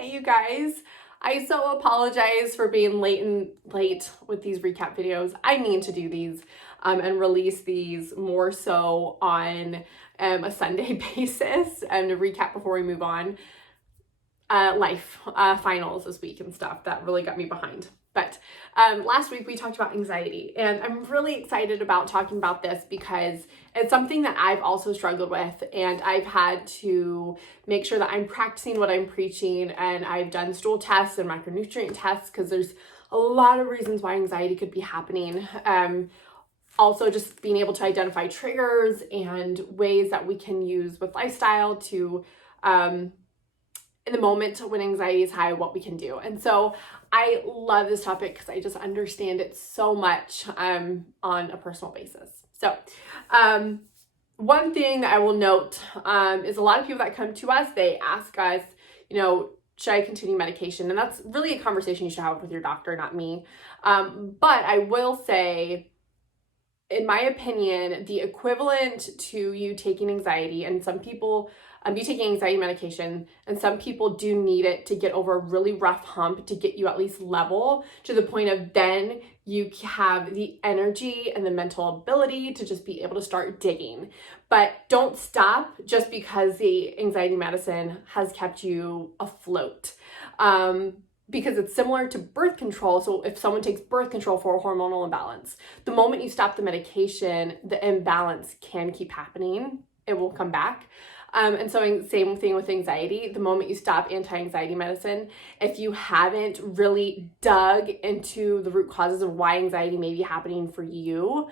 Hey you guys, I so apologize for being late with these recap videos. I need to do these and release these more so on a Sunday basis and to recap before we move on. Life finals this week and stuff that really got me behind. But last week we talked about anxiety, and I'm really excited about talking about this because it's something that I've also struggled with, and I've had to make sure that I'm practicing what I'm preaching, and I've done stool tests and micronutrient tests because there's a lot of reasons why anxiety could be happening. Also just being able to identify triggers and ways that we can use with lifestyle to in the moment when anxiety is high, what we can do. And so I love this topic because I just understand it so much on a personal basis. So one thing that I will note is a lot of people that come to us, they ask us, should I continue medication? And that's really a conversation you should have with your doctor, not me. But I will say, in my opinion, the equivalent to you taking anxiety, and some people you taking anxiety medication, and some people do need it to get over a really rough hump to get you at least level to the point of then you have the energy and the mental ability to just be able to start digging. But don't stop just because the anxiety medicine has kept you afloat. Because it's similar to birth control. So if someone takes birth control for a hormonal imbalance, the moment you stop the medication, the imbalance can keep happening. It will come back. And so same thing with anxiety. The moment you stop anti-anxiety medicine, if you haven't really dug into the root causes of why anxiety may be happening for you,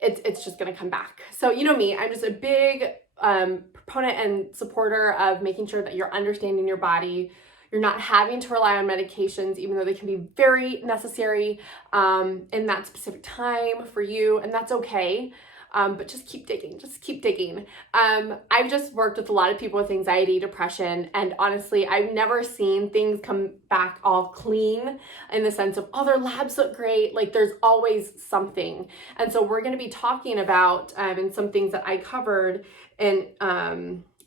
it's just going to come back. So you know me, I'm just a big proponent and supporter of making sure that you're understanding your body. You're not having to rely on medications, even though they can be very necessary in that specific time for you, and that's okay. But just keep digging, I've just worked with a lot of people with anxiety, depression, and honestly, I've never seen things come back all clean in the sense of, oh, their labs look great. Like there's always something. And so we're going to be talking about, and some things that I covered in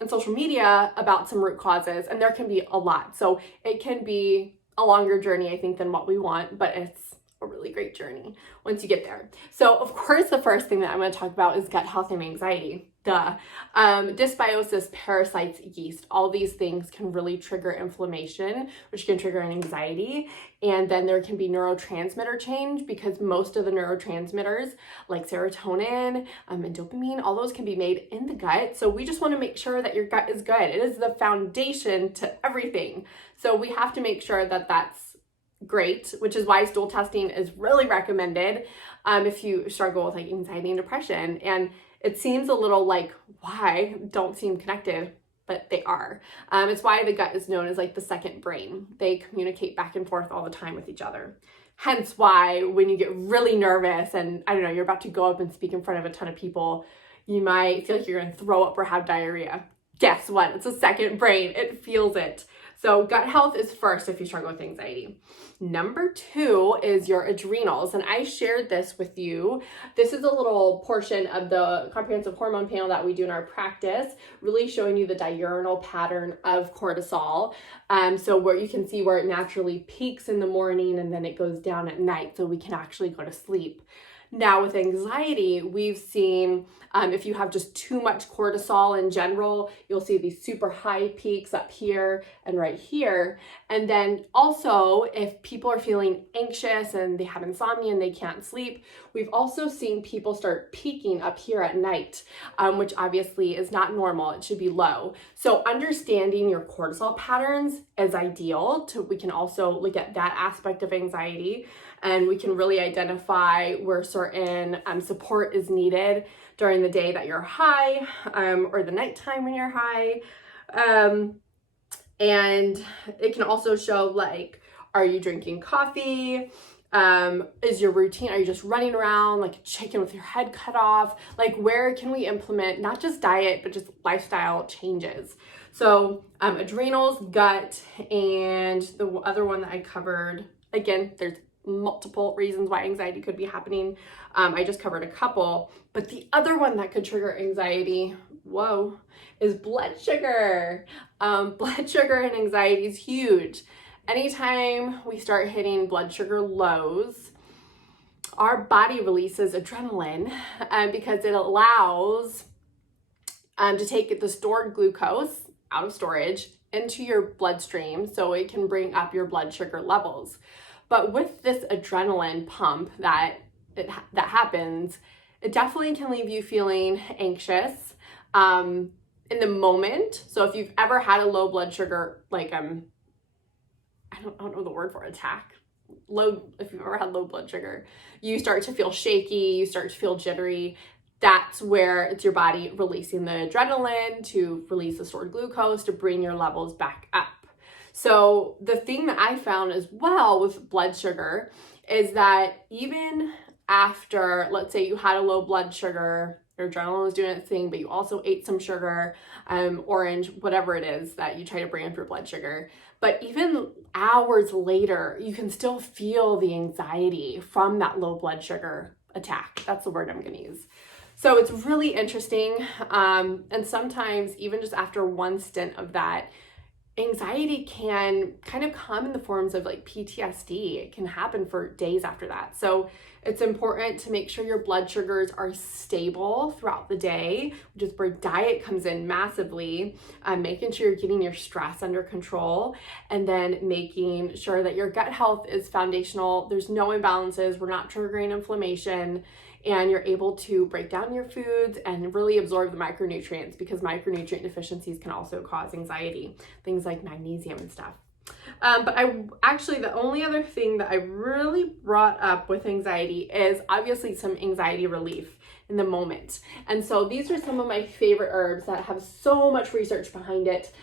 social media about some root causes, and there can be a lot. So it can be a longer journey, I think, than what we want, but it's a really great journey once you get there. So of course, the first thing that I'm going to talk about is gut health and anxiety. Dysbiosis, parasites, yeast, all these things can really trigger inflammation, which can trigger an anxiety. And then there can be neurotransmitter change because most of the neurotransmitters like serotonin and dopamine, all those can be made in the gut. So we just want to make sure that your gut is good. It is the foundation to everything. So we have to make sure that that's great, which is why stool testing is really recommended if you struggle with like anxiety and depression. And it seems a little like, why don't seem connected, but they are. It's why the gut is known as like the second brain. They communicate back and forth all the time with each other. Hence why when you get really nervous and I don't know, you're about to go up and speak in front of a ton of people, you might feel like you're going to throw up or have diarrhea. Guess what? It's a second brain. It feels it. So gut health is first if you struggle with anxiety. Number 2 is your adrenals. And I shared this with you. This is a little portion of the comprehensive hormone panel that we do in our practice, really showing you the diurnal pattern of cortisol. So where you can see where it naturally peaks in the morning and then it goes down at night so we can actually go to sleep. Now with anxiety, we've seen if you have just too much cortisol in general, you'll see these super high peaks up here and right here. And then also if people are feeling anxious and they have insomnia and they can't sleep, we've also seen people start peaking up here at night, which obviously is not normal. It should be low. So understanding your cortisol patterns is ideal. We can also look at that aspect of anxiety, and we can really identify where certain support is needed during the day that you're high, or the nighttime when you're high. And it can also show like, are you drinking coffee? Is your routine, are you just running around like a chicken with your head cut off? Like where can we implement not just diet, but just lifestyle changes? So adrenals, gut, and the other one that I covered, again, there's multiple reasons why anxiety could be happening. I just covered a couple, but the other one that could trigger anxiety, whoa, is blood sugar. Blood sugar and anxiety is huge. Anytime we start hitting blood sugar lows, our body releases adrenaline because it allows to take the stored glucose out of storage into your bloodstream so it can bring up your blood sugar levels. But with this adrenaline pump that happens, it definitely can leave you feeling anxious in the moment. So if you've ever had a low blood sugar, like I don't know the word for attack. If you've ever had low blood sugar, you start to feel shaky, you start to feel jittery. That's where it's your body releasing the adrenaline to release the stored glucose to bring your levels back up. So the thing that I found as well with blood sugar is that even after, let's say you had a low blood sugar, your adrenaline was doing its thing, but you also ate some sugar, orange, whatever it is that you try to bring up your blood sugar. But even hours later, you can still feel the anxiety from that low blood sugar attack. That's the word I'm going to use. So it's really interesting. And sometimes even just after one stint of that, anxiety can kind of come in the forms of like PTSD. It can happen for days after that. So it's important to make sure your blood sugars are stable throughout the day, which is where diet comes in massively, making sure you're getting your stress under control, and then making sure that your gut health is foundational. There's no imbalances. We're not triggering inflammation, and you're able to break down your foods and really absorb the micronutrients, because micronutrient deficiencies can also cause anxiety, things like magnesium and stuff. But the only other thing that I really brought up with anxiety is obviously some anxiety relief in the moment. And so these are some of my favorite herbs that have so much research behind it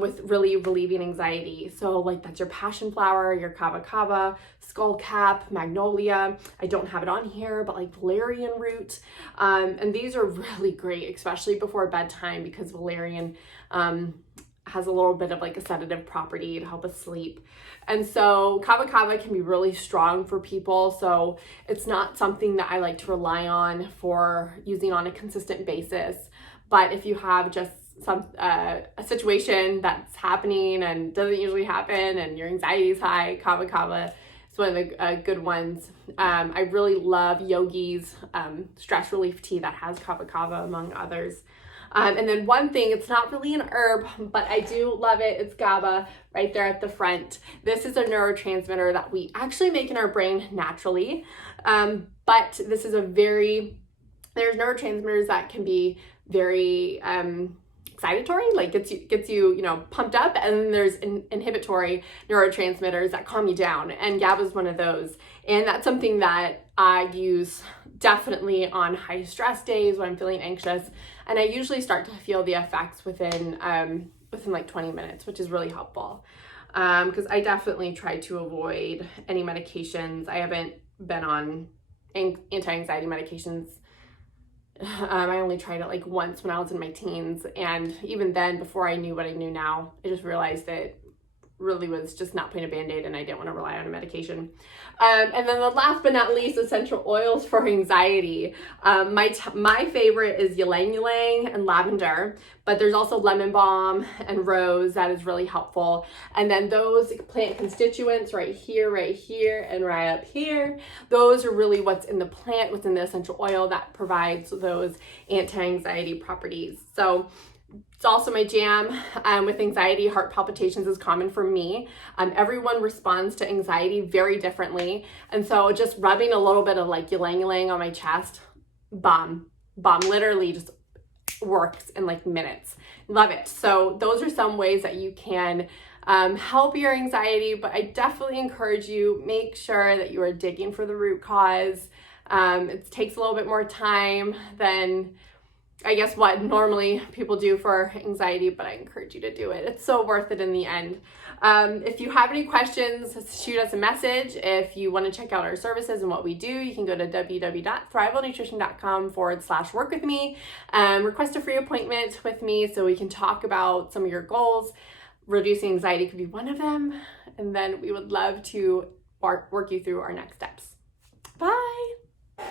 with really relieving anxiety. So like that's your passion flower, your kava, skullcap, magnolia. I don't have it on here, but like valerian root. And these are really great, especially before bedtime, because valerian has a little bit of like a sedative property to help us sleep. And so kava can be really strong for people. So it's not something that I like to rely on for using on a consistent basis. But if you have just a situation that's happening and doesn't usually happen and your anxiety is high, kava is one of the good ones. I really love Yogi's stress relief tea that has kava among others. And then one thing, it's not really an herb, but I do love it. It's Gaba right there at the front. This is a neurotransmitter that we actually make in our brain naturally. But this is there's neurotransmitters that can be very excitatory, like gets you pumped up, and then there's inhibitory neurotransmitters that calm you down, and GABA is one of those. And that's something that I use definitely on high stress days when I'm feeling anxious, and I usually start to feel the effects within like 20 minutes, which is really helpful, because I definitely try to avoid any medications. I haven't been on anti-anxiety medications. I only tried it like once when I was in my teens, and even then, before I knew what I knew now, I just realized that really was just not putting a band-aid, and I didn't want to rely on a medication. And then the last but not least, essential oils for anxiety. My favorite is ylang ylang and lavender, but there's also lemon balm and rose that is really helpful. And then those plant constituents right here, and right up here, those are really what's in the plant, what's in the essential oil that provides those anti-anxiety properties. So it's also my jam. With anxiety, heart palpitations is common for me. Everyone responds to anxiety very differently. And so just rubbing a little bit of like ylang ylang on my chest, bomb, literally just works in like minutes. Love it. So those are some ways that you can help your anxiety, but I definitely encourage you, make sure that you are digging for the root cause. It takes a little bit more time than I guess what normally people do for anxiety, but I encourage you to do it. It's so worth it in the end. If you have any questions, shoot us a message. If you want to check out our services and what we do, you can go to www.thrivalnutrition.com/work with me. Request a free appointment with me so we can talk about some of your goals. Reducing anxiety could be one of them. And then we would love to work you through our next steps. Bye.